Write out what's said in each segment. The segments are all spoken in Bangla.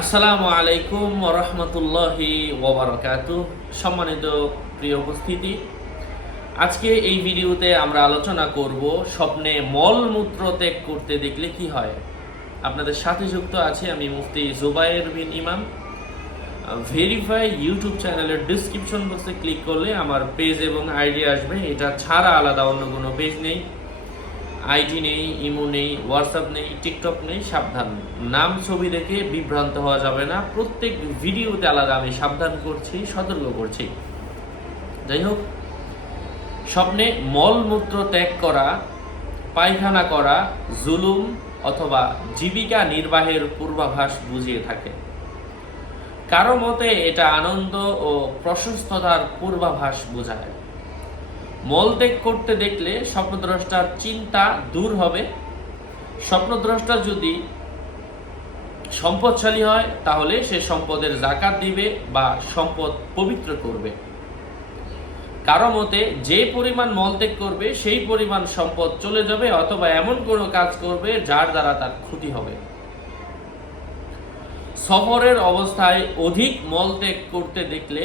আসসালামু আলাইকুম ওয়া রাহমাতুল্লাহি ওয়া বারাকাতুহু। সম্মানিত প্রিয় উপস্থিতি, আজকে এই ভিডিওতে আমরা আলোচনা করব স্বপ্নে মলমূত্র ত্যাগ করতে দেখলে কি হয়। আপনাদের সাথে যুক্ত আছে আমি মুফতি জুবায়ের বিন ইমাম। ভেরিফাই ইউটিউব চ্যানেলের ডেসক্রিপশন বক্সে ক্লিক করলে আমার পেজ এবং আইডি আসবে। এটা ছাড়া আলাদা অন্য কোনো পেজ নেই, আইডি নেই, ইমো নেই, হোয়াটসঅ্যাপ নেই, টিকটক নেই। সাবধান, নাম ছবি দেখে বিভ্রান্ত হওয়া যাবে না। প্রত্যেক ভিডিওতে আলাদা আমি সাবধান করছি, সতর্ক করছি। যাই হোক, স্বপ্নে মলমূত্র ত্যাগ করা, পায়খানা করা জুলুম অথবা জীবিকা নির্বাহের পূর্বাভাস বুঝিয়ে থাকে। কারো মতে এটা আনন্দ ও প্রশস্ততার পূর্বাভাস বোঝায়। মলত্যাগ করতে দেখলে স্বপ্নদ্রষ্টার চিন্তা দূর হবে। স্বপ্নদ্রষ্টা যদি সম্পদশালী হয় তাহলে সে সম্পদের যাকাত দিবে বা সম্পদ পবিত্র করবে। কারো মতে যে পরিমাণ মলত্যাগ করবে সেই পরিমাণ সম্পদ চলে যাবে অথবা এমন কোনো কাজ করবে যার দ্বারা তার ক্ষতি হবে। সফরের অবস্থায় অধিক মলত্যাগ করতে দেখলে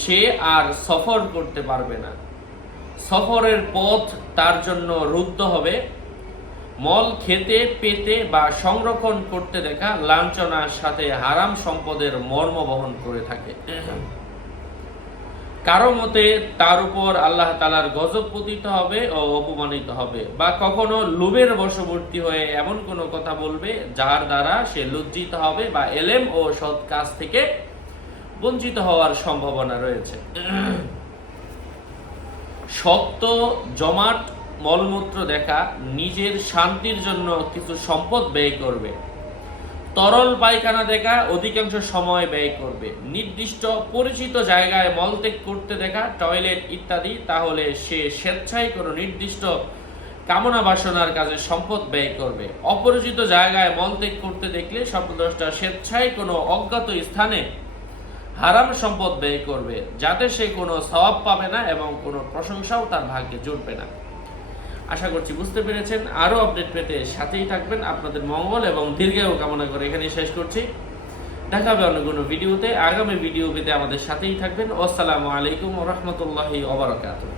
সে আর সফর করতে পারবে না। সফরের পথ তার জন্য রুদ্ধ হবে। মল খেতে, পেতে বা সংরক্ষণ করতে দেখা লাঞ্ছনার সাথে হারাম সম্পদের মর্ম বহন করে থাকে। কারো মতে তার উপর আল্লাহ তাআলার গজব পতিত হবে ও অপমানিত হবে, বা কখনো লোভের বশবর্তী হয়ে এমন কোনো কথা বলবে যার দ্বারা সে লজ্জিত হবে বা এলেম ও সৎ কাজ থেকে বঞ্চিত হওয়ার সম্ভাবনা রয়েছে। শক্ত জমাট মলমূত্র দেখা নিজের শান্তির জন্য কিছু সম্পদ ব্যয় করবে। তরল পায়খানা দেখা অধিকাংশ সময় ব্যয় করবে। নির্দিষ্ট পরিচিত জায়গায় মলত্যাগ করতে দেখা, টয়লেট ইত্যাদি, তাহলে সে স্বেচ্ছায় কোনো নির্দিষ্ট কামনা বাসনার কাজে সম্পদ ব্যয় করবে। অপরিচিত জায়গায় মলত্যাগ করতে দেখলে স্বপ্নদ্রষ্টা স্বেচ্ছায় কোনো অজ্ঞাত স্থানে হারাম সম্পদ ব্যয় করবে, যাতে সে কোনো সওয়াব পাবে না এবং কোনো প্রশংসাও তার ভাগ্যে জুটবে না। আশা করছি বুঝতে পেরেছেন। আরও আপডেট পেতে সাথেই থাকবেন। আপনাদের মঙ্গল এবং দীর্ঘায়ু কামনা করে এখানেই শেষ করছি। দেখা হবে অন্য কোনো ভিডিওতে। আগামী ভিডিও পেতে আমাদের সাথেই থাকবেন। আসসালামু আলাইকুম ওয়া রাহমাতুল্লাহি ওয়া বারাকাতুহু।